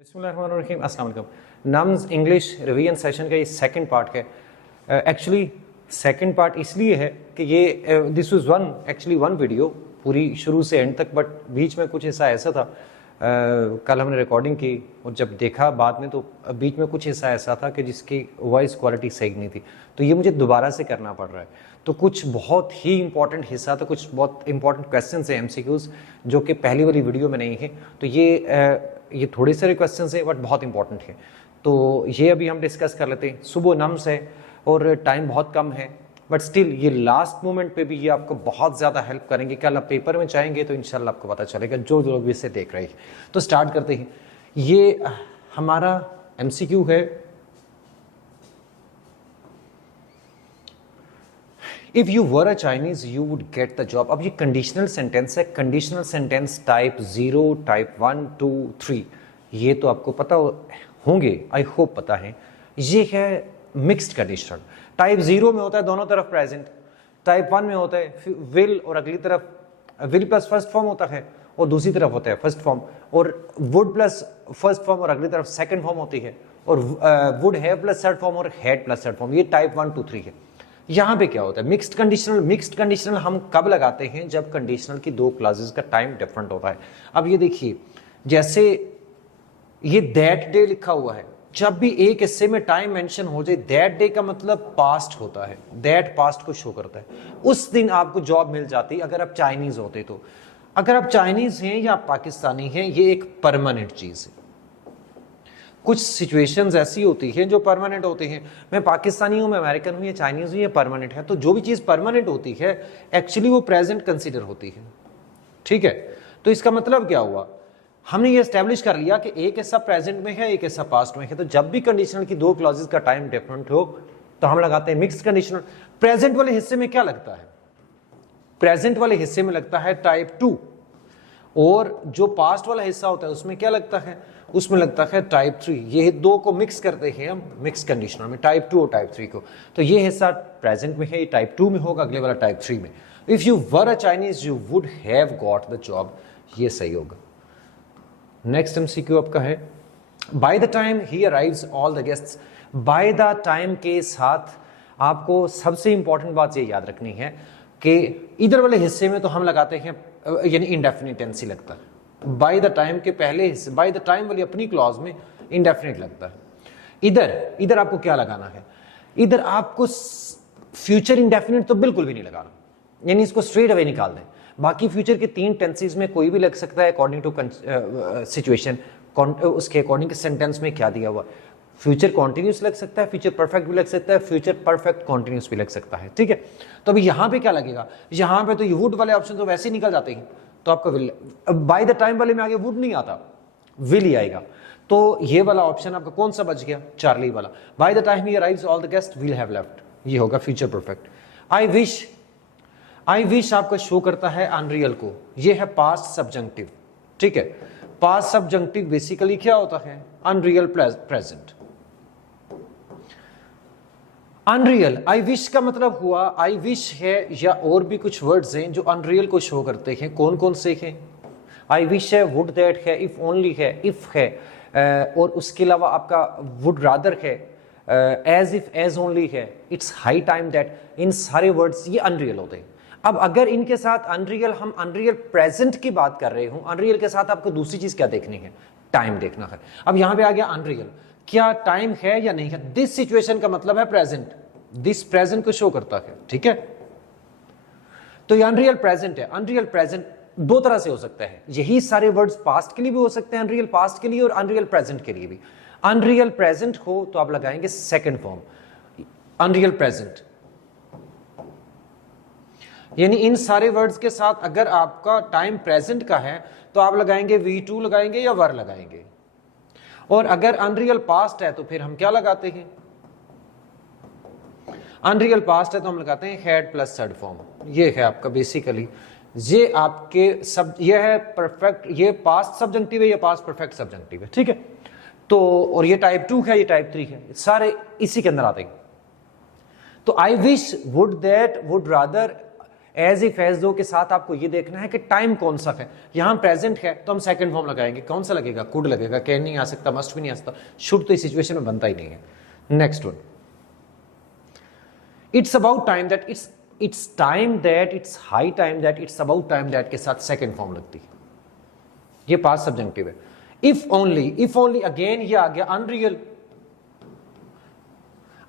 बिस्मिल्लाहिर्रहमानिर्रहीम, अस्सलाम वालेकुम। नम्स इंग्लिश रिवीजन सेशन का ये सेकंड पार्ट है। एक्चुअली सेकंड पार्ट इसलिए है कि ये दिस वाज वन वीडियो पूरी शुरू से एंड तक, बट बीच में कुछ ऐसा था। कल हमने रिकॉर्डिंग की और जब देखा बाद में तो बीच में कुछ ऐसा था कि जिसकी वॉइस क्वालिटी सही नहीं थी, तो ये मुझे दोबारा से करना पड़ रहा है। तो कुछ बहुत ही इंपॉर्टेंट हिस्सा था, कुछ बहुत इंपॉर्टेंट क्वेश्चन है MCQs जो कि पहली वाली वीडियो में नहीं है। तो ये थोड़े सारे क्वेश्चन है बट बहुत इंपॉर्टेंट है, तो ये अभी हम डिस्कस कर लेते हैं। सुबह नम्स है और टाइम बहुत कम है, बट स्टिल ये लास्ट मोमेंट पे भी ये आपको बहुत ज़्यादा हेल्प करेंगे। कल आप पेपर में चाहेंगे तो इंशाल्लाह आपको पता चलेगा, जो लोग इसे देख रहे हैं। तो स्टार्ट करते हैं। ये हमारा MCQ है। If you were a Chinese you would get the job. अब ये कंडीशनल सेंटेंस है, कंडीशनल सेंटेंस टाइप 0, टाइप 1, 2, 3, ये तो आपको पता होंगे, आई होप पता है। ये है मिक्स्ड कंडीशनल। टाइप 0 में होता है दोनों तरफ प्रेजेंट, टाइप 1 में होता है विल और अगली तरफ विल प्लस फर्स्ट फॉर्म होता है और दूसरी तरफ होता है फर्स्ट फॉर्म, और वुड प्लस फर्स्ट फॉर्म और अगली तरफ सेकंड फॉर्म होती है, और would have plus third form और हैड प्लस थर्ड फॉर्म। ये टाइप 1, 2, 3 है। यहाँ पे क्या होता है मिक्स्ड कंडीशनल। मिक्स्ड कंडीशनल हम कब लगाते हैं? जब कंडीशनल की दो क्लासेस का टाइम डिफरेंट होता है। अब ये देखिए, जैसे ये दैट डे लिखा हुआ है, जब भी एक हिस्से में टाइम मेंशन हो जाए, दैट डे का मतलब पास्ट होता है, दैट पास्ट को शो करता है। उस दिन आपको जॉब मिल जाती अगर आप चाइनीज होते तो। अगर आप चाइनीज हैं या आप पाकिस्तानी हैं, ये एक परमानेंट चीज है। कुछ सिचुएशंस ऐसी होती हैं जो परमानेंट होती हैं। मैं पाकिस्तानी हूं, मैं अमेरिकन हूं या चाइनीज हूं, ये परमानेंट है। तो जो भी चीज परमानेंट होती है एक्चुअली वो प्रेजेंट कंसीडर होती है, ठीक है। तो इसका मतलब क्या हुआ, हमने ये एस्टेब्लिश कर लिया कि एक हिस्सा प्रेजेंट में है, एक हिस्सा पास्ट में है। तो जब भी कंडीशनल की दो क्लॉजेस का टाइम डिफरेंट हो तो हम लगाते हैं मिक्स्ड कंडीशनल। प्रेजेंट वाले हिस्से में क्या लगता है? प्रेजेंट वाले हिस्से में लगता है टाइप 2, और जो पास्ट वाला हिस्सा होता है उसमें क्या लगता है? उसमें लगता है टाइप 3। ये दो को मिक्स करते हैं हम मिक्स कंडीशनल में, टाइप 2 और टाइप 3 को। तो ये हिस्सा प्रेजेंट में है, ये टाइप 2 में होगा, अगले वाला टाइप 3 में। If you were a Chinese you would have got the job, ये सही होगा। नेक्स्ट MCQ आपका है, by the time he arrives all the guests. By the time के साथ आपको सबसे इंपॉर्टेंट बात ये याद रखनी है कि इधर वाले हिस्से में तो हम लगाते हैं यानी इंडेफिनिट टेंस ही लगता है। बाय द टाइम के पहले हिस्से, बाय द टाइम वाली अपनी क्लॉज में इंडेफिनिट लगता है। इधर आपको क्या लगाना है? इधर आपको फ्यूचर इंडेफिनिट तो बिल्कुल भी नहीं लगाना, यानी इसको स्ट्रेट अवे निकाल दें। बाकी फ्यूचर के 3 टेंसेस में कोई भी लग सकता है अकॉर्डिंग टू सिचुएशन, उसके अकॉर्डिंग सेंटेंस में क्या दिया हुआ। फ्यूचर कॉन्टिन्यूस लग सकता है, फ्यूचर परफेक्ट भी लग सकता है, फ्यूचर परफेक्ट कॉन्टिन्यूस भी लग सकता है, ठीक है। तो अभी यहाँ पे क्या लगेगा? यहाँ पे तो ये वुड वाले ऑप्शन तो वैसे ही निकल जाते हैं, तो आपका विल। बाय द टाइम वाले में आगे वुड नहीं आता, विल ही आएगा। तो ये वाला ऑप्शन आपका कौन सा बच गया? चार्ली वाला। By the time he arrives all the guest will have left, ये होगा फ्यूचर परफेक्ट। आई विश आपका शो करता है अनरियल को, ये है पास्ट सब्जंक्टिव, ठीक है। पास्ट सब्जंक्टिव बेसिकली क्या होता है? Unreal present. Unreal, I wish का मतलब हुआ आई विश है, या और भी कुछ वर्ड्स हैं जो अनरियल को शो करते हैं। कौन कौन से हैं? आई विश है, वुड दैट है, इफ ओनली है, इफ है, और उसके अलावा आपका वुड रादर है, एज इफ, एज ओनली है, इट्स हाई टाइम दैट। इन सारे वर्ड्स ये अनरियल होते हैं। अब अगर इनके साथ अनरियल, हम अनरियल प्रेजेंट की बात कर रहे हूं, अनरियल के साथ आपको दूसरी चीज क्या देखनी है? टाइम देखना है। अब यहां पे आ गया अनरियल, क्या टाइम है या नहीं है? दिस सिचुएशन का मतलब है प्रेजेंट, दिस प्रेजेंट को शो करता है, ठीक है। तो ये अनरियल प्रेजेंट है। अनरियल प्रेजेंट दो तरह से हो सकता है, यही सारे वर्ड्स पास्ट के लिए भी हो सकते हैं, अनरियल पास्ट के लिए और अनरियल प्रेजेंट के लिए भी। अनरियल प्रेजेंट हो तो आप लगाएंगे सेकंड फॉर्म, अनरियल प्रेजेंट। यानी इन सारे वर्ड्स के साथ अगर आपका टाइम प्रेजेंट का है तो आप लगाएंगे V2 लगाएंगे या वर लगाएंगे, और अगर अनरियल पास्ट है तो फिर हम क्या लगाते हैं? अनरियल पास्ट है तो हम लगाते हैं हैड प्लस थर्ड फॉर्म। ये है आपका बेसिकली, ये आपके सब, ये है परफेक्ट, ये पास्ट सब्जंक्टिव है, ये पास्ट परफेक्ट सब्जंक्टिव है, ठीक है। तो और ये टाइप 2 है, ये टाइप 3 है, सारे इसी के अंदर आते हैं। तो I wish, would that, would rather, as if as though के साथ आपको ये देखना है कि टाइम कौन सा है। यहां प्रेजेंट है तो हम सेकंड फॉर्म लगाएंगे, कौन सा लगेगा, कुड लगेगा, कैन नहीं आ सकता, मस्ट भी नहीं आ सकता, शुड तो इस सिचुएशन में बनता ही नहीं है। Next one, it's about time that, it's time that, it's high time that, it's about time that के साथ सेकंड फॉर्म लगती है, ये पास्ट सब्जेक्टिव है। इफ ओनली अगेन ये आ गया अनरियल,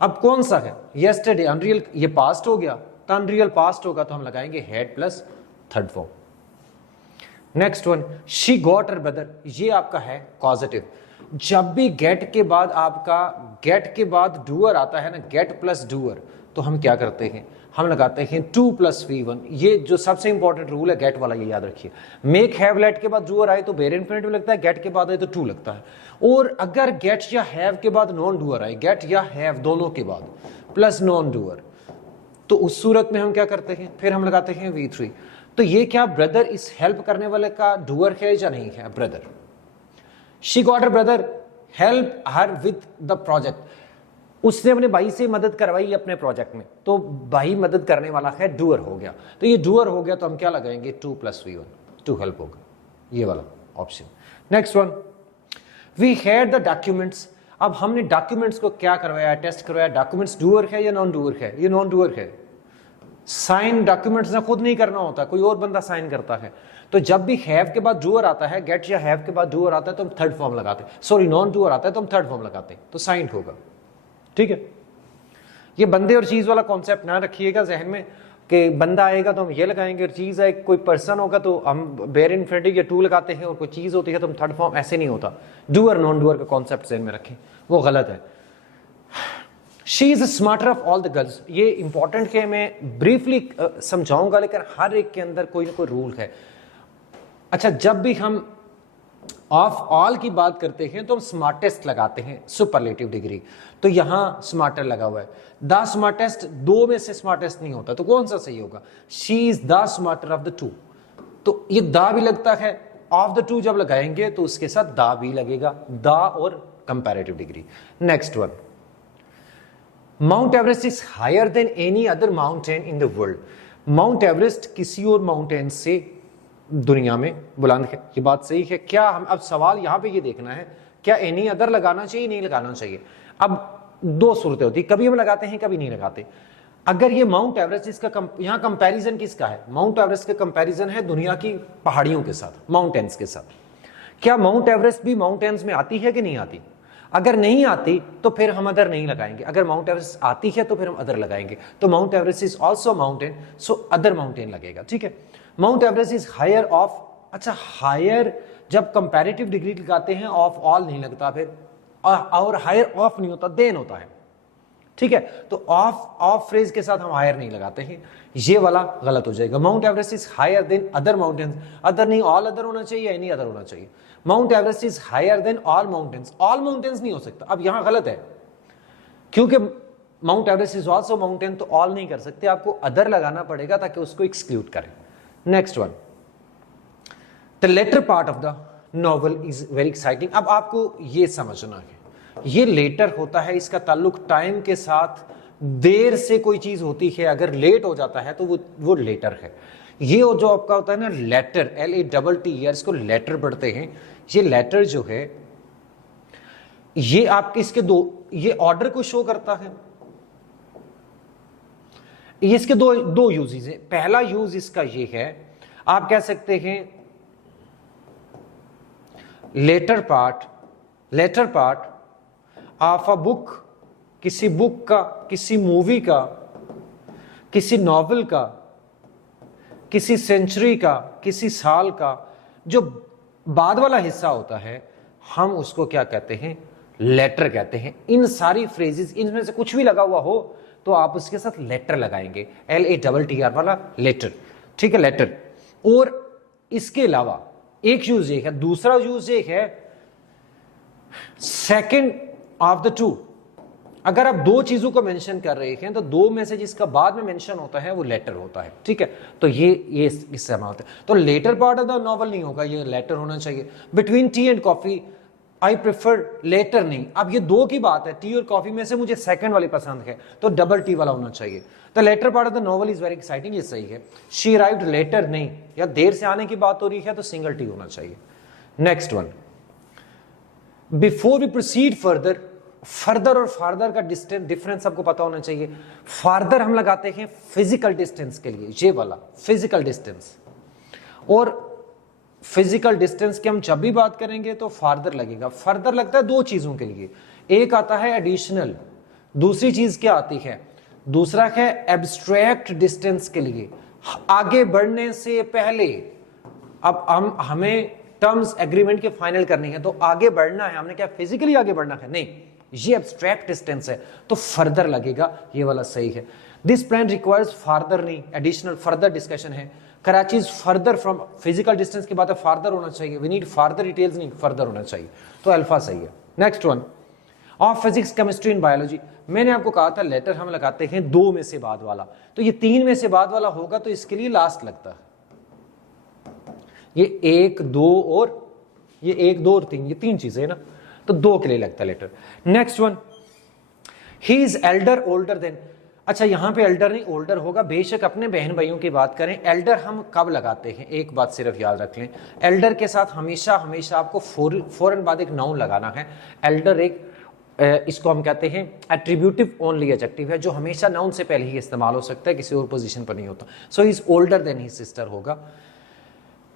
अब कौन सा है, यस्टरडे, अनरियल ये पास्ट हो गया, तो अनरियल पास्ट होगा तो हम लगाएंगे had plus third form. Next one, she got her brother, ये आपका है कॉजेटिव। जब भी गेट के बाद आपका, गेट के बाद डूअर आता है ना, गेट प्लस डूअर, तो हम क्या करते हैं, हम लगाते हैं 2 + V1। ये जो सबसे इंपॉर्टेंट रूल है गेट वाला, ये याद रखिए। मेक हैव लेट के बाद डूअर आए तो बेयर इंफिनिटिव लगता है, गेट के बाद आए तो टू लगता है। और अगर गेट या हैव के बाद नॉन डूअर आए, गेट या हैव दोनों के बाद प्लस नॉन डूअर, तो उस सूरत में हम क्या करते हैं, फिर हम लगाते हैं V3। तो ये क्या ब्रदर इस हेल्प करने वाले का डूअर है या नहीं है, brother. She got her brother help her with the project, उसने अपने भाई से मदद करवाई अपने प्रोजेक्ट में, तो भाई मदद करने वाला है, डूअर हो गया। तो ये डूअर हो गया तो हम क्या लगाएंगे, 2 + V1, टू हेल्प होगा, ये वाला option. Next one, we had the documents, अब हमने डॉक्यूमेंट्स को क्या करवाया, टेस्ट करवाया, डॉक्यूमेंट्स डूअर है या नॉन डूअर है, ये नॉन डूअर है। साइन डॉक्यूमेंट्स ने खुद नहीं करना होता, कोई और बंदा साइन करता है। तो जब भी हैव के बाद डूअर आता है, गेट या हैव के बाद डूअर आता है तो हम थर्ड फॉर्म लगाते हैं, सॉरी नॉन डूअर आता है तो हम थर्ड फॉर्म लगाते हैं, तो साइंड होगा। ठीक है, ये बंदे और चीज वाला कॉन्सेप्ट ना रखिएगा जहन में कि बंदा आएगा तो हम ये लगाएंगे, और चीज है, कोई पर्सन होगा तो हम बेयर इंफिनिटिव या टू लगाते हैं, और कोई चीज होती है तो हम थर्ड फॉर्म, ऐसे नहीं होता। डूअर नॉन डूअर का कॉन्सेप्ट जहन में रखें, वो गलत है। She is smarter of all the girls, ये इंपॉर्टेंट है, मैं ब्रीफली समझाऊंगा, लेकिन हर एक के अंदर कोई ना कोई रूल है। अच्छा, जब भी हम ऑफ ऑल की बात करते हैं तो हम स्मार्टेस्ट लगाते हैं, सुपरलेटिव डिग्री, तो यहां स्मार्टर लगा हुआ है। द स्मार्टेस्ट, दो में से स्मार्टेस्ट नहीं होता, तो कौन सा सही होगा, she is the smarter of the two, तो ये द भी लगता है, ऑफ द टू जब लगाएंगे तो उसके साथ द भी लगेगा, द और comparative degree. Next one, Mount Everest is higher than any other mountain in the world, Mount Everest किसी और माउंटेन से दुनिया में बुलंद है, ये बात सही है क्या। हम अब सवाल यहां पे ये देखना है, क्या एनी अदर लगाना चाहिए, नहीं लगाना चाहिए। अब दो सूरतें होती, कभी हम लगाते हैं कभी नहीं लगाते। अगर ये माउंट एवरेस्ट, इसका यहां कंपैरिजन किसका है, माउंट एवरेस्ट का कंपैरिजन है दुनिया की पहाड़ियों के साथ, माउंटेन्स के साथ। क्या माउंट एवरेस्ट भी माउंटेन्स में आती है कि नहीं आती, अगर नहीं आती तो फिर हम अदर नहीं लगाएंगे, अगर माउंट एवरेस्ट आती है तो फिर हम अदर लगाएंगे। तो Mount Everest is also mountain, so other mountain लगेगा। ठीक है, Mount Everest is higher of, अच्छा हायर जब कंपैरेटिव डिग्री लगाते हैं ऑफ ऑल नहीं लगता फिर, और हायर ऑफ नहीं होता, देन होता है। ठीक है, तो ऑफ फ्रेज के साथ हम हायर नहीं लगाते हैं, ये वाला गलत हो जाएगा। Mount Everest is higher than other mountains, other नहीं ऑल अदर होना चाहिए, एनी अदर होना चाहिए। Mount Everest is higher than all mountains, all mountains नहीं हो सकता, अब यहां गलत है, क्योंकि Mount Everest is also mountain, तो ऑल नहीं कर सकते, आपको अदर लगाना पड़ेगा ताकि उसको एक्सक्लूड करें। Next one, the latter part of the novel is very exciting. अब आपको ये समझना है, ये लेटर होता है, इसका ताल्लुक टाइम के साथ, देर से कोई चीज होती है, अगर लेट हो जाता है तो वो लेटर है। ये जो आपका होता है ना लेटर, LATTER, इसको लेटर पढ़ते हैं। ये लेटर जो है, ये आपके इसके ये ऑर्डर को शो करता है। ये इसके दो यूजेस है। पहला यूज इसका ये है, आप कह सकते हैं latter part of a book, किसी बुक का, किसी मूवी का, किसी नॉवल का, किसी सेंचुरी का, किसी साल का, जो बाद वाला हिस्सा होता है हम उसको क्या कहते हैं, लेटर कहते हैं। इन सारी फ्रेजेस, इनमें से कुछ भी लगा हुआ हो तो आप उसके साथ लेटर लगाएंगे, LATTER वाला लेटर। ठीक है, लेटर। और इसके अलावा एक यूज एक है, दूसरा यूज एक है सेकंड ऑफ द टू। अगर आप दो चीजों को मेंशन कर रहे हैं तो दो में से जिसका बाद में मेंशन होता है वो लेटर होता है। ठीक है, तो ये इससे होता है। तो later part of the novel नहीं होगा, ये लेटर होना चाहिए। Between tea and coffee, I prefer later नहीं। अब ये दो की बात है, टी और कॉफी में से मुझे सेकंड वाली पसंद है, तो डबल टी वाला होना चाहिए। The latter part of the novel is very exciting, ये सही है। शी अराइव्ड लेटर नहीं, या देर से आने की बात हो रही है तो सिंगल टी होना चाहिए। Next one, before we proceed further, further और फार्दर का डिस्टेंस डिफरेंस आपको पता होना चाहिए। फार्दर हम लगाते हैं फिजिकल डिस्टेंस के लिए, ये वाला फिजिकल डिस्टेंस, और फिजिकल डिस्टेंस की हम जब भी बात करेंगे तो फार्दर लगेगा। फर्दर लगता है दो चीजों के लिए, एक आता है एडिशनल, दूसरी चीज क्या आती है, दूसरा है एब्स्ट्रैक्ट डिस्टेंस के लिए, आगे बढ़ने से पहले। अब हमें टर्म्स एग्रीमेंट के फाइनल करनी है, तो आगे बढ़ना है, हमने क्या फिजिकली आगे बढ़ना है, नहीं, ये एब्स्ट्रैक्ट डिस्टेंस है, तो फर्दर लगेगा, ये वाला सही है। दिस प्लान रिक्वायर्स फार्दर नहीं, एडिशनल फर्दर डिस्कशन है। Karachi is further from, physical distance की बात है, फार्दर होना चाहिए, वी नीड फार्दर डिटेल्स, नहीं फर्दर होना चाहिए, तो अल्फा सही है। Next one, of physics chemistry and biology, मैंने आपको कहा था लेटर हम लगाते हैं दो में से बाद वाला, तो ये तीन में से बाद वाला होगा, तो इसके लिए लास्ट लगता है। ये एक दो और ये एक दो और तीन, ये तीन चीजें है ना, तो दो के लिए लगता है later. Next one, he is elder older than, अच्छा यहां पे एल्डर नहीं ओल्डर होगा, बेशक अपने बहन भाइयों की बात करें, एल्डर हम कब लगाते हैं, एक बात सिर्फ याद रख लें, एल्डर के साथ हमेशा हमेशा आपको फौरन बाद एक नाउन लगाना है। एल्डर एक इसको हम कहते हैं एट्रीब्यूटिव ओनली एडजेक्टिव है, जो हमेशा नाउन से पहले ही इस्तेमाल हो सकता है, किसी और पोजीशन पर नहीं होता। So is older than he sister होगा।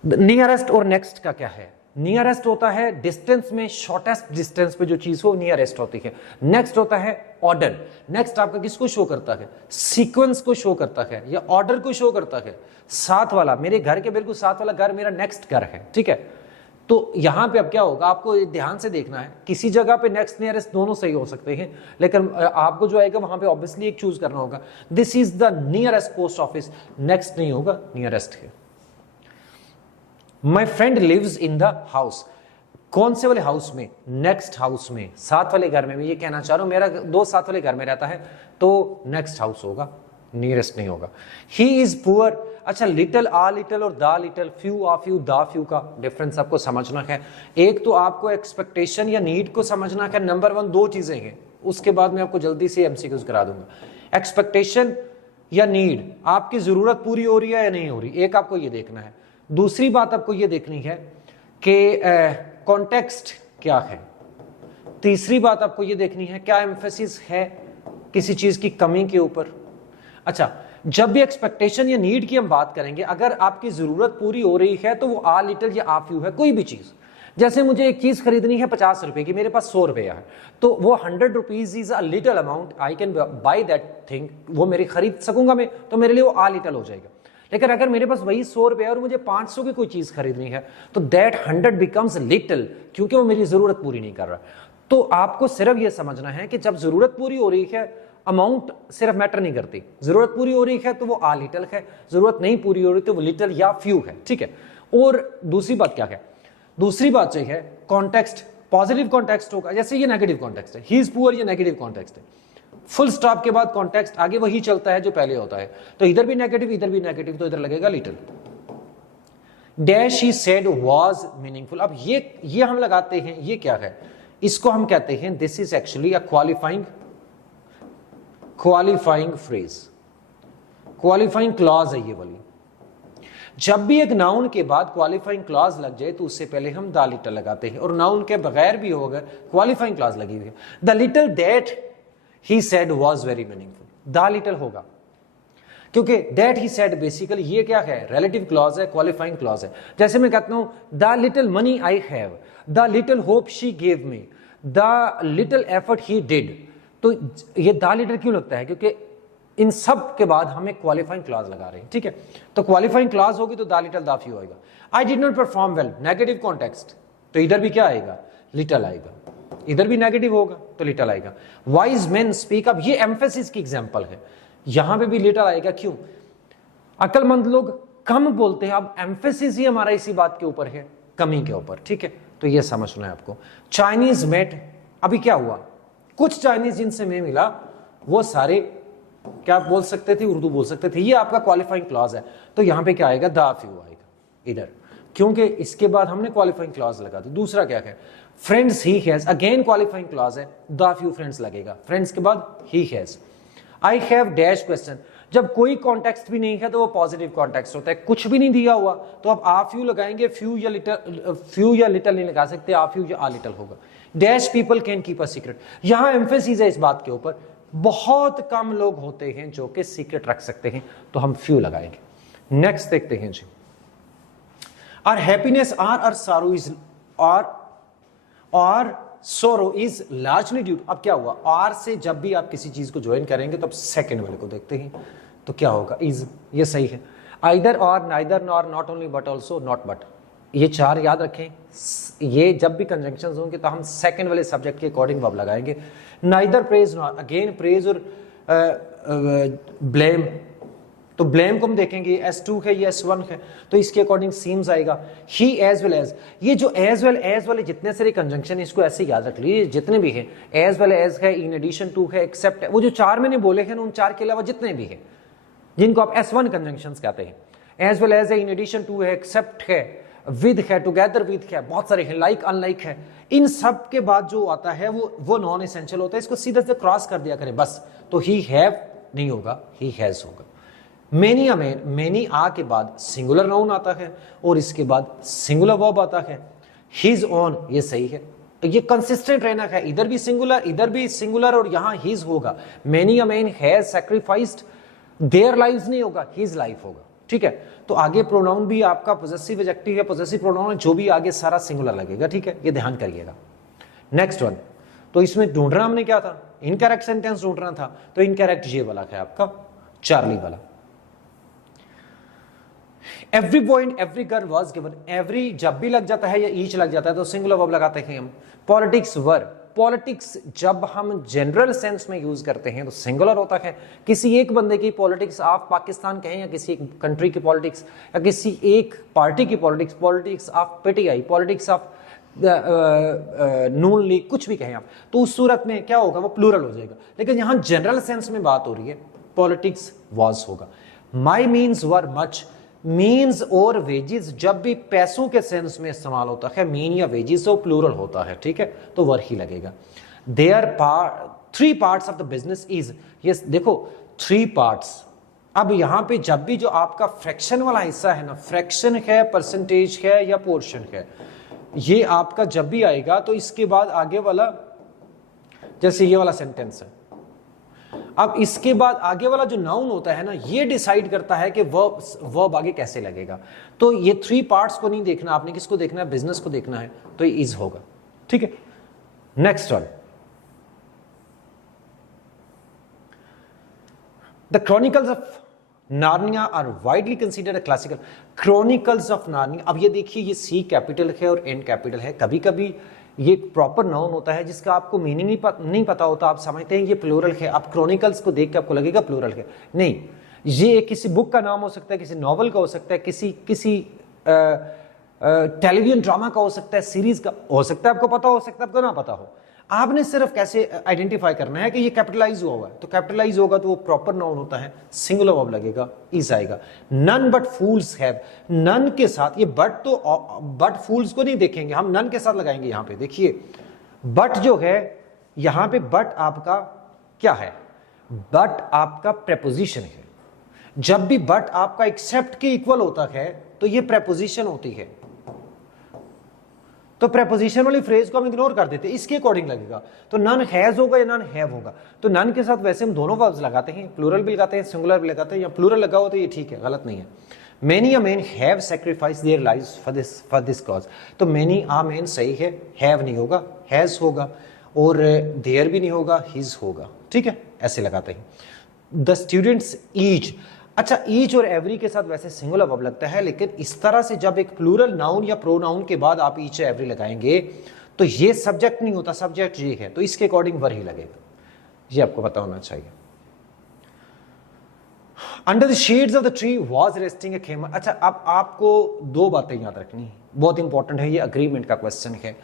नियरेस्ट और नेक्स्ट का क्या है, नियरेस्ट होता है डिस्टेंस में शॉर्टेस्ट डिस्टेंस पे जो चीज हो नियरेस्ट होती है। नेक्स्ट होता है ऑर्डर, नेक्स्ट आपका किसको शो करता है, सीक्वेंस को शो करता है या ऑर्डर को शो करता है। साथ वाला, मेरे घर के बिल्कुल साथ वाला घर मेरा नेक्स्ट घर है, ठीक है, तो यहां पे अब क्या होगा, आपको ध्यान से देखना है, किसी जगह पे नेक्स्ट नियरेस्ट दोनों सही हो सकते हैं, लेकिन आपको जो आएगा वहां पे ऑब्वियसली एक चूज करना होगा। This is the nearest post office, next नहीं होगा, नियरेस्ट है। My friend lives in the house, कौन से वाले हाउस में, नेक्स्ट हाउस में, साथ वाले घर में। मैं ये कहना चाह रहा हूं मेरा दोस्त साथ वाले घर में रहता है, तो नेक्स्ट हाउस होगा, नियरेस्ट नहीं होगा। ही इज पुअर, अच्छा लिटिल, आ लिटिल और दा लिटिल, फ्यू आ फ्यू, दा फ्यू का डिफरेंस आपको समझना है। एक तो आपको एक्सपेक्टेशन या नीड को समझना है, नंबर वन दो चीजें हैं, उसके बाद मैं आपको जल्दी से एमसीक्यूज करा दूंगा। एक्सपेक्टेशन या नीड, आपकी जरूरत पूरी हो रही है या नहीं हो रही, एक आपको ये देखना है। दूसरी बात आपको ये देखनी है कि कॉन्टेक्स्ट क्या है। तीसरी बात आपको ये देखनी है क्या एम्फेसिस है किसी चीज की कमी के ऊपर। अच्छा, जब भी एक्सपेक्टेशन या नीड की हम बात करेंगे, अगर आपकी जरूरत पूरी हो रही है तो वो आ लिटिल या आ फ्यू है, कोई भी चीज। जैसे मुझे एक चीज खरीदनी है 50 रुपए की, मेरे पास 100 रुपया है, तो वो 100 rupees is a little amount, I can buy that thing, वो मेरी खरीद सकूंगा मैं, तो मेरे लिए वो आ लिटिल हो जाएगा। लेकिन अगर मेरे पास वही 100 रुपए और मुझे 500 की कोई चीज खरीदनी है, तो दैट 100 बिकम्स लिटिल, क्योंकि वो मेरी जरूरत पूरी नहीं कर रहा। तो आपको सिर्फ ये समझना है कि जब जरूरत पूरी हो रही है, अमाउंट सिर्फ मैटर नहीं करती, जरूरत पूरी हो रही है तो वो आ लिटिल है, जरूरत नहीं पूरी हो रही तो वो लिटिल या फ्यू है, ठीक है। और दूसरी बात क्या है, दूसरी बात जो है कॉन्टेक्स्ट, पॉजिटिव कॉन्टेक्स्ट होगा, जैसे ये नेगेटिव कॉन्टेक्स्ट है, ही इज पुअर, ये नेगेटिव कॉन्टेक्स्ट है। फुल स्टॉप के बाद कॉन्टेक्स्ट आगे वही चलता है जो पहले होता है, तो इधर भी नेगेटिव इधर भी नेगेटिव, तो इधर लगेगा little. Dash he said was meaningful, अब ये हम लगाते हैं, ये क्या है, इसको हम कहते हैं this is actually a qualifying phrase, qualifying clause है ये वाली। जब भी एक नाउन के बाद क्वालिफाइंग क्लॉज लग जाए तो उससे पहले हम द लिटिल लगाते हैं, और नाउन के बगैर भी होगा क्वालिफाइंग क्लॉज लगी हुई है। The little that he said was very meaningful, the little होगा, क्योंकि दैट ही सेड बेसिकली ये क्या है, रिलेटिव क्लॉज है, क्वालिफाइंग क्लॉज है। जैसे मैं कहता हूं the little money I have, the little hope she gave me, the little effort he did, तो ये द लिटिल क्यों लगता है, क्योंकि इन सब के बाद हमें क्वालिफाइंग क्लॉज लगा रहे हैं, ठीक है। तो क्वालिफाइंग क्लॉज होगी तो द लिटिल द फ्यू आएगा। I did not perform well, negative context, तो इधर भी क्या आएगा, लिटिल आएगा, इधर भी नेगेटिव होगा तो लिटिल आएगा। वाइज मेन स्पीक, अब ये एम्फेसिस की एग्जांपल है, यहां पे भी लिटिल आएगा, क्यों, अक्लमंद लोग कम बोलते हैं, अब एम्फेसिस ही हमारा इसी बात के ऊपर है, कमी के ऊपर, ठीक है, तो ये समझना है आपको। चाइनीज मेट, अभी क्या हुआ, कुछ चाइनीज जिनसे मैं मिला वो सारे क्या बोल सकते थे, उर्दू बोल सकते थे, ये आपका क्वालिफाइंग क्लॉज है, तो यहां पे क्या आएगा, द फ्यू आएगा इधर, क्योंकि इसके बाद हमने क्वालिफाइंग क्लॉज लगा दी। दूसरा क्या है, friends he has, again qualifying clause है, द फ्यू फ्रेंड्स लगेगा, फ्रेंड्स के बाद he has. I have dash question, जब कोई कॉन्टेक्स्ट भी नहीं है तो वो पॉजिटिव कॉन्टेक्स्ट होता है, कुछ भी नहीं दिया हुआ तो आप आ फ्यू लगाएंगे, फ्यू या लिटल नहीं लगा सकते, आ फ्यू या आ लिटल होगा। Dash people can keep a secret, यहां एम्फेसिस है इस बात के ऊपर, बहुत कम लोग होते हैं जो कि सीक्रेट रख सकते हैं, तो हम फ्यू लगाएंगे। नेक्स्ट देखते हैं जी, आर हैप्पीनेस आर सारो इज और सोरो इज लार्जली ड्यू, अब क्या हुआ, आर से जब भी आप किसी चीज को ज्वाइन करेंगे तो अब सेकंड वाले को देखते हैं, तो क्या होगा, इज, ये सही है। आइदर और, neither nor, not only but also, not but, ये चार याद रखें, ये जब भी कंजंक्शंस होंगे तो हम सेकंड वाले सब्जेक्ट के अकॉर्डिंग वर्ब लगाएंगे। Neither praise nor, again praise और ब्लेम, तो ब्लेम को हम देखेंगे S2 है ये S1 है, तो इसके अकॉर्डिंग सीम्स आएगा। ही एज वेल एज, ये जो एज वेल एज वाले जितने सारे कंजंक्शन है इसको ऐसे याद रख लीजिए, जितने भी हैं, एज वेल एज है, इन एडिशन टू है, एक्सेप्ट है, वो जो चार मैंने बोले हैं उन चार के अलावा जितने भी हैं जिनको आप S1 कंजंक्शंस कहते हैं, एज वेल एज है, इन एडिशन टू है, एक्सेप्ट है, विद है, टुगेदर विद है, बहुत सारे हैं, लाइक अनलाइक है, इन सब के बाद जो आता है वो नॉन एसेंशियल होता है, इसको सीधा से क्रॉस कर दिया करें बस, तो ही हैव नहीं होगा, ही हैज होगा। मेनी अ मैन, मेनी आ के बाद सिंगुलर नाउन आता है और इसके बाद सिंगुलर वर्ब आता है। हिज ऑन, ये सही है, ये कंसिस्टेंट रहना है, इधर भी सिंगुलर और यहां हिज होगा। Many a man has sacrificed their lives नहीं होगा, हिज लाइफ होगा, ठीक है। तो आगे प्रोनाउन भी आपका पोजेसिव एडजेक्टिव है, पोजेसिव प्रोनाउन है, जो भी आगे सारा सिंगुलर लगेगा, ठीक है, ये ध्यान करिएगा। नेक्स्ट वन, तो इसमें ढूंढना हमने क्या था, इनकरेक्ट सेंटेंस ढूंढना था, तो इनकरेक्ट ये वाला है आपका चार्ली वाला। Every point every girl was given, every जब भी लग जाता है या ईच लग जाता है तो सिंगुलर वर्ब लगाते हैं हम। पॉलिटिक्स वर, पॉलिटिक्स जब हम जनरल सेंस में यूज करते हैं तो सिंगुलर होता है। किसी एक बंदे की पॉलिटिक्स, आप पाकिस्तान कहें या किसी एक कंट्री की पॉलिटिक्स या किसी एक पार्टी की politics, politics of PTI, politics of Noon league, कुछ भी कहें आप, तो उस सूरत में क्या होगा, वो प्लूरल हो जाएगा। लेकिन यहां जनरल सेंस में बात हो रही है, पॉलिटिक्स वॉज होगा। माई मीन्स वर मच, मीन्स और वेजिस जब भी पैसों के सेंस में इस्तेमाल होता है, मीन या वेजिस तो प्लूरल होता है, ठीक है, तो वर ही लगेगा। There three parts of the business is, ये देखो थ्री पार्ट्स, अब यहां पे जब भी जो आपका फ्रैक्शन वाला हिस्सा है ना, फ्रैक्शन है, परसेंटेज है या पोर्शन है, ये आपका जब भी आएगा तो इसके बाद आगे वाला, जैसे ये वाला सेंटेंस है, अब इसके बाद आगे वाला जो नाउन होता है ना, ये डिसाइड करता है कि वर्ब आगे कैसे लगेगा। तो ये थ्री पार्ट्स को नहीं देखना आपने, किसको देखना है, बिजनेस को देखना है, तो ये इज होगा, ठीक है। Next one, the Chronicles of Narnia are widely considered a classical, Chronicles of Narnia, अब ये देखिए ये सी कैपिटल है और एन कैपिटल है, कभी कभी ये प्रॉपर नाउन होता है जिसका आपको मीनिंग नहीं पता होता, आप समझते हैं ये प्लूरल है, आप क्रॉनिकल्स को देख के आपको लगेगा प्लूरल है, नहीं, ये किसी बुक का नाम हो सकता है, किसी नॉवल का हो सकता है, किसी टेलीविजन ड्रामा का हो सकता है, सीरीज का हो सकता है, आपको पता हो सकता है, आपको ना पता हो। आपने सिर्फ कैसे आइडेंटिफाई करना है कि ये कैपिटलाइज हुआ है, तो कैपिटलाइज होगा तो वो प्रॉपर नाउन होता है, सिंगुलर वर्ब लगेगा, इज आएगा। None but fools have, none के साथ ये बट, तो बट फूल्स को नहीं देखेंगे हम, नन के साथ लगाएंगे। यहां पे देखिए बट जो है, यहां पे बट आपका क्या है, बट आपका प्रेपोजिशन है। जब भी बट आपका एक्सेप्ट के इक्वल होता है तो ये प्रेपोजिशन होती है, तो प्रेपोजिशन वाली फ्रेज को हम इग्नोर कर देते हैं, इसके अकॉर्डिंग लगेगा। तो नन हैज होगा या नन हैव होगा, तो नन के साथ वैसे हम दोनों वर्ब्स लगाते हैं, प्लूरल भी लगाते हैं, सिंगुलर भी लगाते हैं, या प्लूरल लगा हो तो ये ठीक है, गलत नहीं है। Many a man have sacrifice their lives for this cause, तो मेनी अ मैन सही है, हैव नहीं होगा, हैज होगा, और देयर भी नहीं होगा, हिज होगा, ठीक है, ऐसे लगाते हैं। द स्टूडेंट्स ईच, अच्छा ईच और एवरी के साथ वैसे सिंगुलर वर्ब लगता है, लेकिन इस तरह से जब एक प्लूरल नाउन या प्रोनाउन के बाद आप ईच या एवरी लगाएंगे तो ये सब्जेक्ट नहीं होता, सब्जेक्ट ये है, तो इसके अकॉर्डिंग वर ही लगेगा, ये आपको पता होना चाहिए। Under the shades of the tree was resting a खेमर, अच्छा अब आपको दो बातें याद रखनी है, बहुत इंपॉर्टेंट है, ये अग्रीमेंट का क्वेश्चन है।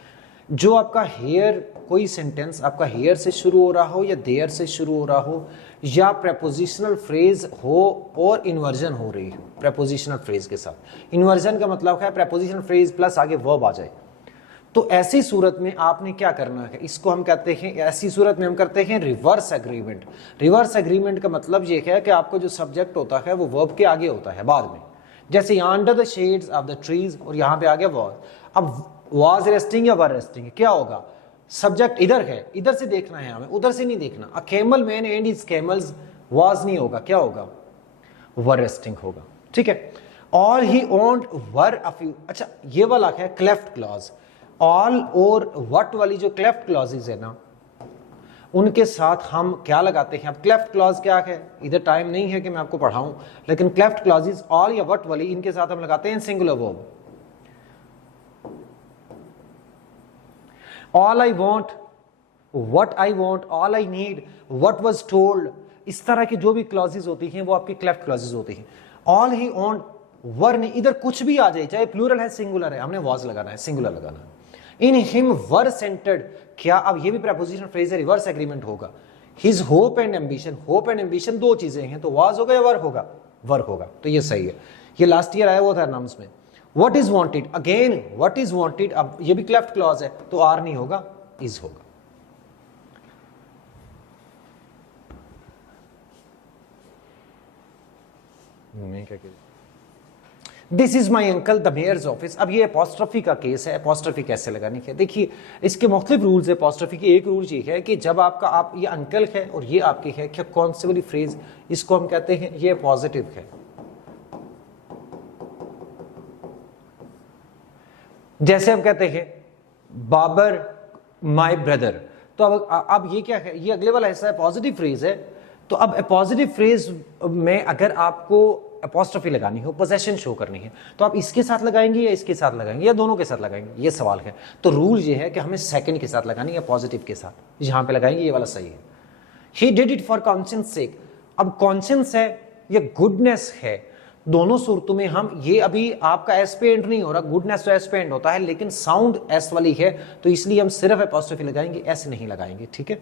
जो आपका हेयर, कोई सेंटेंस आपका हेयर से शुरू हो रहा हो या देयर से शुरू हो रहा हो, या प्रेपोजिशनल फ्रेज हो और इन्वर्जन हो रही हो, प्रेपोजिशनल फ्रेज के साथ, इन्वर्जन का मतलब है प्रेपोजिशनल फ्रेज प्लस आगे वर्ब आ जाए, तो ऐसी सूरत में आपने क्या करना है, इसको हम कहते हैं, ऐसी सूरत में हम करते हैं रिवर्स एग्रीमेंट। रिवर्स एग्रीमेंट का मतलब ये है कि आपको जो सब्जेक्ट होता है वो वर्ब के आगे होता है बाद में। जैसे यहाँ under the shades of the trees, और यहाँ पे आ गया वॉज। अब वॉज रेस्टिंग या वर रेस्टिंग, क्या होगा, सब्जेक्ट इधर है, इधर से देखना है हमें, उधर से नहीं देखना। A camel man and his camels was नहीं होगा, क्या होगा, वर रेस्टिंग होगा। ठीक है, all he owned were a few. अच्छा, ये वाला है क्लेफ्ट क्लॉज। ऑल और व्हाट वाली जो क्लेफ्ट क्लॉजेज है ना, उनके साथ हम क्या लगाते हैं। अब क्लेफ्ट क्लॉज क्या है, इधर टाइम नहीं है कि मैं आपको पढ़ाऊं, लेकिन क्लेफ्ट क्लॉजेज ऑल या व्हाट वाली, इनके साथ हम लगाते हैं singular verb. All I want, what I want, all I need, what was told, इस तरह की जो भी क्लॉजेज होती हैं वो आपकी क्लेफ्ट क्लॉजेज होती हैं। ऑल ही ओन्ड वर नहीं, इधर कुछ भी आ जाए, चाहे प्लूरल है सिंगुलर है, हमने वॉज लगाना है, सिंगुलर लगाना है। इन हिम वर सेंटर्ड, क्या अब ये भी प्रेपोजिशन फ्रेज है, रिवर्स एग्रीमेंट होगा। His hope and ambition, hope and ambition दो चीजें हैं, तो वाज होगा या वर होगा, वर होगा, तो ये सही है। ये लास्ट ईयर आया हुआ था नाम्स में। What is wanted, again what is wanted, अब ये भी क्लेफ्ट क्लॉज है, तो आर नहीं होगा, इज होगा। मैं क्या कह, this is my uncle the mayor's office. अब ये अपोस्ट्रोफी का केस है, अपोस्ट्रोफी कैसे लगानी है, देखिए इसके मुख्तलिफ रूल्स है अपोस्ट्रोफी के। एक रूल ये है कि जब आपका, आप ये अंकल है और ये आपकी है, क्या कौन से वाली फ्रेज, इसको हम कहते हैं ये पॉजिटिव है। जैसे हम कहते हैं बाबर माई ब्रदर, तो अब ये क्या है, ये अगले वाला हिस्सा है, पॉजिटिव फ्रेज है। तो अब पॉजिटिव फ्रेज में अगर आपको अपोस्ट्रोफी लगानी हो, पोजेशन शो करनी है, तो आप इसके साथ लगाएंगे या इसके साथ लगाएंगे या दोनों के साथ लगाएंगे, ये सवाल है। तो रूल ये है कि हमें सेकंड के साथ लगानी है, पॉजिटिव के साथ, यहां पे लगाएंगे, ये वाला सही है। He did it for conscience sake, अब कॉन्शियंस है या गुडनेस है, दोनों सूरतों में हम, ये अभी आपका एस पे एंड नहीं हो रहा, गुडनेस तो एस पे एंड होता है, लेकिन साउंड एस वाली है, तो इसलिए हम सिर्फ अपोस्ट्रोफी लगाएंगे, एस नहीं लगाएंगे। ठीक है,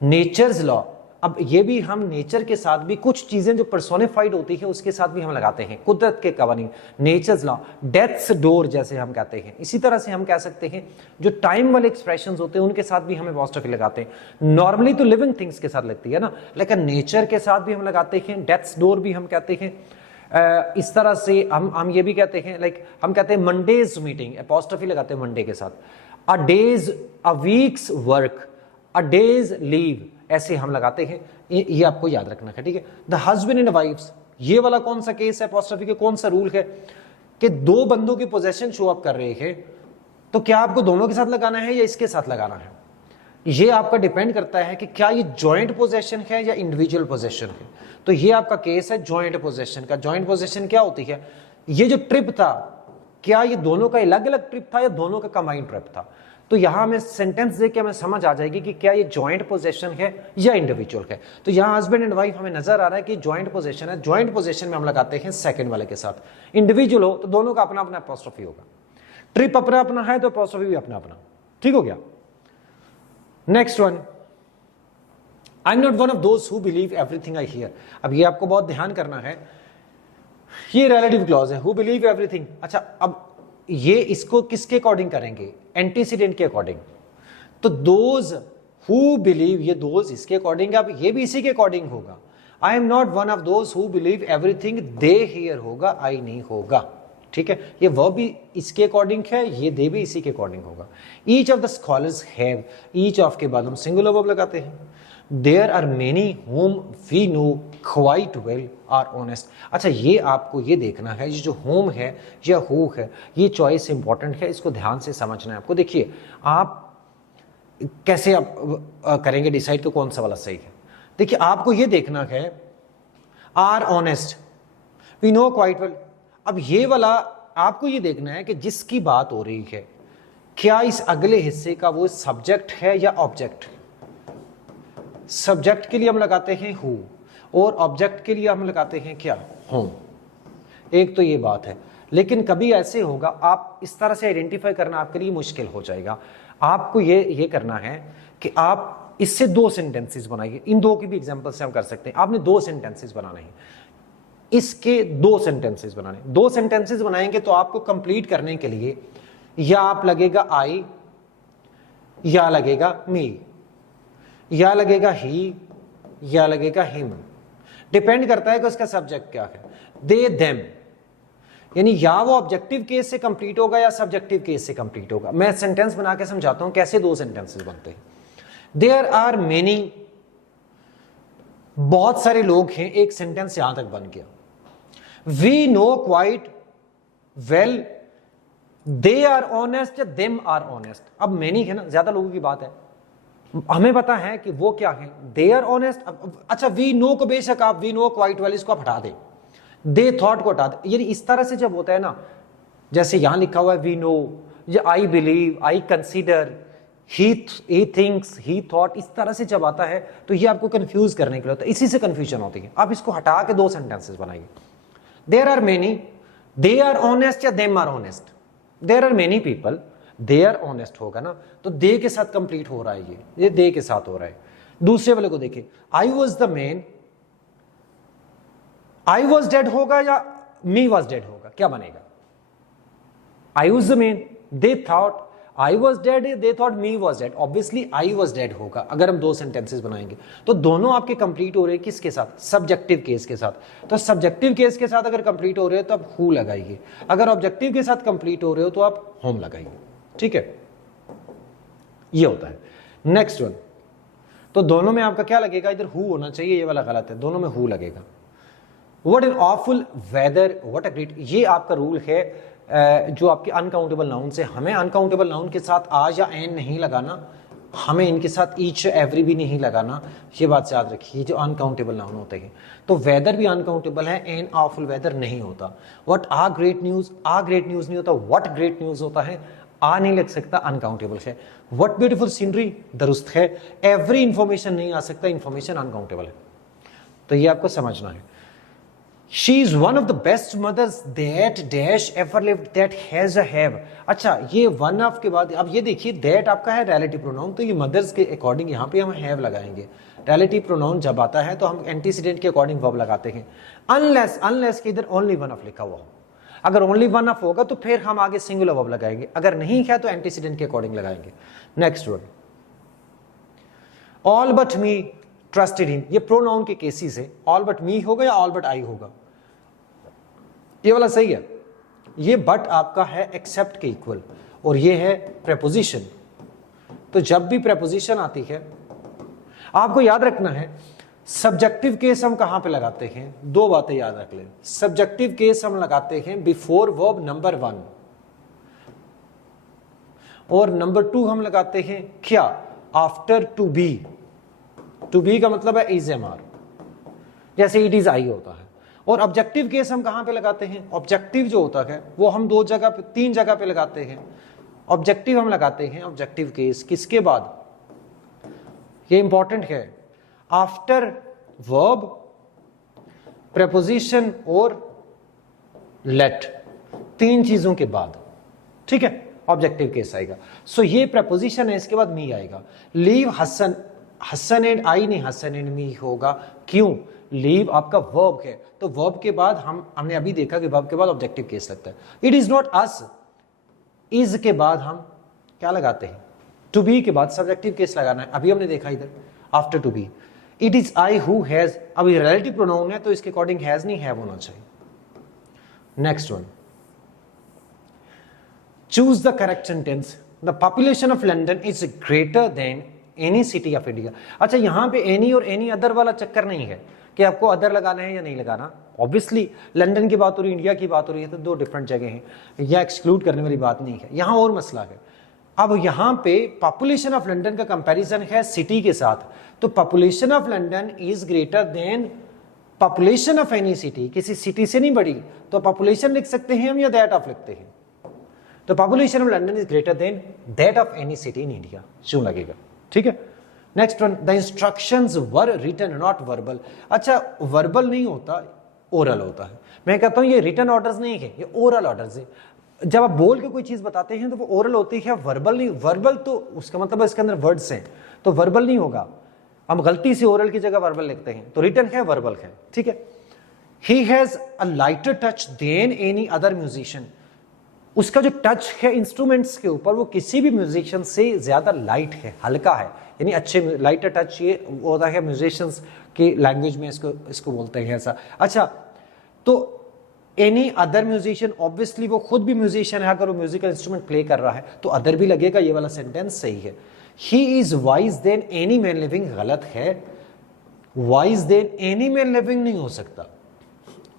नेचर्स लॉ, अब ये भी हम नेचर के साथ भी कुछ चीजें जो पर्सोनिफाइड होती है उसके साथ भी हम लगाते हैं, कुदरत के कवानीन, नेचर्स लॉ, डेथ्स डोर जैसे हम कहते हैं। इसी तरह से हम कह सकते हैं जो टाइम वाले एक्सप्रेशंस होते हैं उनके साथ भी हम अपोस्ट्रोफी लगाते हैं। नॉर्मली तो लिविंग थिंग्स के साथ लगती है ना, लेकिन नेचर के साथ भी हम लगाते हैं, डेथ्स डोर भी हम कहते हैं। इस तरह से हम ये भी कहते हैं, लाइक हम कहते हैं मंडेज मीटिंग, अपोस्ट्रोफी लगाते हैं मंडे के साथ। अ डेज, अ वीक्स वर्क, अ डेज लीव, ऐसे हम लगाते हैं, ये आपको याद रखना है। ठीक है, द हस्बैंड एंड वाइफ्स, ये वाला कौन सा केस है अपोस्ट्रोफी के, कौन सा रूल है कि दो बंदों की पोजेशन शो अप कर रहे हैं, तो क्या आपको दोनों के साथ लगाना है या इसके साथ लगाना है, ये आपका डिपेंड करता है कि क्या ये जॉइंट पोजेशन है या इंडिविजुअल पोजेशन है। तो ये आपका केस है जॉइंट पोजेशन का। जॉइंट पोजेशन क्या होती है, ये जो ट्रिप था, क्या ये दोनों का अलग अलग ट्रिप था या दोनों का कंबाइंड ट्रिप था। तो यहां हमें सेंटेंस देख के हमें समझ आ जाएगी कि क्या ये जॉइंट पोजेशन है या इंडिविजुअल है। तो यहां हस्बैंड एंड वाइफ हमें नजर आ रहा है कि जॉइंट पोजेशन है, जॉइंट पोजेशन में हम लगाते हैं सेकंड वाले के साथ। इंडिविजुअल हो तो दोनों का अपना अपना अपोस्ट्रोफी होगा, ट्रिप अपना अपना है तो अपोस्ट्रोफी भी अपना अपना। ठीक हो गया। Next one, I am not one of those who believe everything I hear. अब ये आपको बहुत ध्यान करना है, ये रिलेटिव क्लॉज है, हु बिलीव एवरीथिंग। अच्छा, अब ये इसको किसके अकॉर्डिंग करेंगे, एंटीसीडेंट के अकॉर्डिंग। तो दोज हु बिलीव, ये दोज इसके अकॉर्डिंग, अब ये भी इसी के अकॉर्डिंग होगा। I am not one of those who believe everything they hear होगा, आई नहीं होगा। ठीक है, ये वह भी इसके अकॉर्डिंग है, ये दे भी इसी के अकॉर्डिंग होगा। Each of the scholars have, each of के बाद हम सिंगुलर वर्ब लगाते हैं। There are many whom we know quite well are honest. अच्छा, ये आपको ये देखना है, ये जो होम है या हु है, ये चॉइस इंपॉर्टेंट है, इसको ध्यान से समझना है आपको। देखिए आप कैसे आप करेंगे डिसाइड तो कौन सा वाला सही है। देखिए आपको ये देखना है, are honest, we know quite well. अब ये वाला आपको ये देखना है कि जिसकी बात हो रही है, क्या इस अगले हिस्से का वो सब्जेक्ट है या ऑब्जेक्ट। सब्जेक्ट के लिए हम लगाते हैं हु और ऑब्जेक्ट के लिए हम लगाते हैं क्या, होम। एक तो ये बात है, लेकिन कभी ऐसे होगा आप इस तरह से आइडेंटिफाई करना आपके लिए मुश्किल हो जाएगा। आपको ये करना है कि आप इससे दो सेंटेंसेस बनाइए। इन दो की भी एग्जांपल से हम कर सकते हैं। आपने दो सेंटेंसेस बनाने हैं, इसके दो सेंटेंसेस बनाने। दो सेंटेंसेस बनाएंगे तो आपको कंप्लीट करने के लिए या आप लगेगा आई, या लगेगा मी, या लगेगा ही, या लगेगा हिम। डिपेंड करता है कि उसका सब्जेक्ट क्या है। दे देम, यानी या वो ऑब्जेक्टिव केस से कंप्लीट होगा या सब्जेक्टिव केस से कंप्लीट होगा। मैं सेंटेंस बना के समझाता हूं कैसे दो सेंटेंसेस बनते हैं। देयर आर मेनी, बहुत सारे लोग हैं, एक सेंटेंस यहां तक बन गया। We know quite well they are honest या देम आर ऑनेस्ट। अब मेनी है ना, ज्यादा लोगों की बात है, हमें पता है कि वो क्या है, दे आर ऑनेस्ट। अच्छा, वी नो को बेशक आप वी नो क्वाइट वेल इसको आप हटा दें, दे थॉट को हटा दें। यानी इस तरह से जब होता है ना, जैसे यहां लिखा हुआ है वी नो, या I believe, I consider, he thinks, he thought, इस तरह से जब आता है तो ये आपको कंफ्यूज करने के लिए होता है, इसी से कंफ्यूजन होती है। आप इसको हटा के दो सेंटेंसेस बनाइए। There are many, they are honest या them are honest. There are many people, they are honest होगा ना, तो दे के साथ कंप्लीट हो रहा है, ये दे के साथ हो रहा है। दूसरे वाले को देखिए, I was the man, I was dead होगा या मी वॉज डेड होगा, क्या बनेगा? I was the man, they thought I was dead, they thought me was dead. Obviously I was dead होगा अगर हम दो सेंटेंसेस बनाएंगे। तो दोनों आपके कंप्लीट हो रहे हैं किसके साथ? सब्जेक्टिव केस के साथ। तो सब्जेक्टिव केस के साथ अगर कंप्लीट हो रहे हो तो आप हु लगाइए, अगर ऑब्जेक्टिव के साथ कंप्लीट हो रहे हो तो आप होम लगाइए। ठीक है, ये होता है। नेक्स्ट वन, तो दोनों में आपका क्या लगेगा? इधर हु होना चाहिए, ये वाला गलत है, दोनों में हु लगेगा। What an awful weather, what a great, ये आपका रूल है जो आपके अनकाउंटेबल नाउन से, हमें अनकाउंटेबल नाउन के साथ आज या एन नहीं लगाना, हमें इनके साथ ईच एवरी भी नहीं लगाना, ये बात याद रखिए। जो अनकाउंटेबल नाउन होते हैं, तो वेदर भी अनकाउंटेबल है, एन ऑफुल वेदर नहीं होता। What a great news, a great news नहीं होता, व्हाट ग्रेट न्यूज होता है, आ नहीं लग सकता, अनकाउंटेबल है। व्हाट ब्यूटीफुल सीनरी दुरुस्त है, एवरी इंफॉर्मेशन नहीं आ सकता, इंफॉर्मेशन अनकाउंटेबल है। तो ये आपको समझना है। She is one of the best mothers that dash ever lived, that has a have। अच्छा, ये one of के बाद अब ये देखिए that आपका है relative pronoun, तो ये mothers के अकॉर्डिंग यहाँ पे हम have लगाएंगे। relative pronoun जब आता है तो हम antecedent के अकॉर्डिंग verb लगाते हैं, unless के इधर only one of लिखा हुआ हो। अगर only one of होगा तो फिर हम आगे singular verb लगाएंगे, अगर नहीं है तो antecedent के अकॉर्डिंग लगाएंगे। Next one, all but me trusted him, ये प्रोनाउन के केसेस है। ऑल बट मी होगा या ऑल बट आई होगा, ये वाला सही है। ये बट आपका है एक्सेप्ट के इक्वल, और ये है प्रेपोजिशन। तो जब भी प्रेपोजिशन आती है आपको याद रखना है, सब्जेक्टिव केस हम कहां पे लगाते हैं? दो बातें याद रख लें। सब्जेक्टिव केस हम लगाते हैं बिफोर वर्ब नंबर 1, और नंबर 2 हम लगाते हैं क्या? After to be. To be का मतलब है इज एम आर, जैसे इट इज आई होता है। और ऑब्जेक्टिव केस हम कहां पे लगाते हैं? ऑब्जेक्टिव जो होता है वो हम दो जगह पे, तीन जगह पे लगाते हैं। ऑब्जेक्टिव हम लगाते हैं ऑब्जेक्टिव केस किसके बाद? ये इंपॉर्टेंट है, आफ्टर वर्ब, प्रेपोजिशन और लेट, तीन चीजों के बाद। ठीक है, ऑब्जेक्टिव केस आएगा। सो ये प्रेपोजिशन है, इसके बाद मी आएगा। Leave Hasan, Hasan and I नहीं, हसन एंड मी होगा। क्यों? लीव आपका वर्ब है, तो वर्ब के बाद हमने अभी देखा कि वर्ब के बाद ऑब्जेक्टिव केस लगता है। It is not us, is के बाद हम क्या लगाते हैं? टू बी के बाद सब्जेक्टिव केस लगाना है, अभी हमने देखा इधर after to be. It is I who has, अभी रिलेटिव प्रोनाउन है तो इसके अकॉर्डिंग हैज नहीं, हैव होना चाहिए। Next one, choose the correct sentence. The population of London is greater than any city of India. अच्छा, यहां पे एनी और एनी अदर वाला चक्कर नहीं है कि आपको अदर लगाना है या नहीं लगाना। ऑब्वियसली लंदन की बात हो रही है, इंडिया की बात हो रही है, तो दो डिफरेंट जगह हैं, या एक्सक्लूड करने वाली बात नहीं है। यहां और मसला है, अब यहां पे पॉपुलेशन ऑफ लंदन का कंपैरिजन है सिटी के साथ, तो population of London is greater then population of any city, किसी सिटी से नहीं बढ़ी, तो पॉपुलेशन लिख सकते हैं हम या दैट ऑफ लिखते हैं? तो population of London is greater than that of any city in India, क्यों लगेगा? ठीक है। Next one, the instructions were written not verbal. अच्छा, वर्बल नहीं होता, ओरल होता है। मैं कहता हूं ये रिटन ऑर्डर्स नहीं है, ये ओरल ऑर्डर्स है। जब आप बोल के कोई चीज बताते हैं तो वो ओरल होती है, वर्बल नहीं। वर्बल तो उसका मतलब इसके अंदर वर्ड्स हैं, तो वर्बल नहीं होगा। हम गलती से ओरल की जगह वर्बल लिखते हैं, तो रिटन है, वर्बल है। ठीक है। He has a lighter touch than any other musician. उसका जो टच है इंस्ट्रूमेंट्स के ऊपर वो किसी भी म्यूजिशियन से ज्यादा लाइट है, हल्का है, यानी अच्छे लाइटर टच ये होता है म्यूजिशियंस की लैंग्वेज में, इसको बोलते हैं ऐसा। अच्छा, तो एनी अदर म्यूजिशियन, ऑब्वियसली वो खुद भी म्यूजिशियन है, अगर वो म्यूजिकल इंस्ट्रूमेंट प्ले कर रहा है तो अदर भी लगेगा, ये वाला सेंटेंस सही है। He is wise than any man living गलत है, wise than any man living नहीं हो सकता,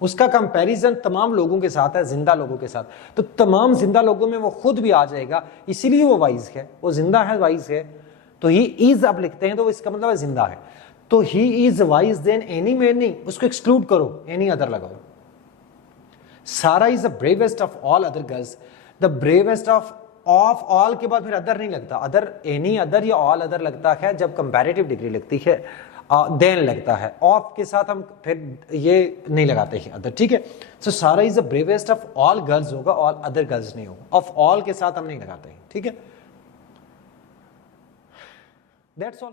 उसका कंपैरिजन तमाम लोगों के साथ है, जिंदा लोगों के साथ, तो तमाम जिंदा लोगों में वो खुद भी आ जाएगा, इसीलिए वो वाइज है, वो जिंदा है, वाइज है। तो ही इज आप लिखते हैं तो इसका मतलब है जिंदा है, तो he is wise than any man नहीं, उसको एक्सक्लूड करो, एनी अदर लगाओ। Sarah is the bravest of all other girls, the bravest of all के बाद फिर अदर नहीं लगता, अदर एनी अदर या ऑल अदर लगता है जब कंपैरेटिव डिग्री लगती है, देन लगता है, ऑफ के साथ हम फिर ये नहीं लगाते हैं अदर, ठीक है। सो सारा is the bravest of all girls होगा, ऑल अदर गर्ल्स नहीं होगा, ऑफ ऑल के साथ हम नहीं लगाते हैं, ठीक है। That's all.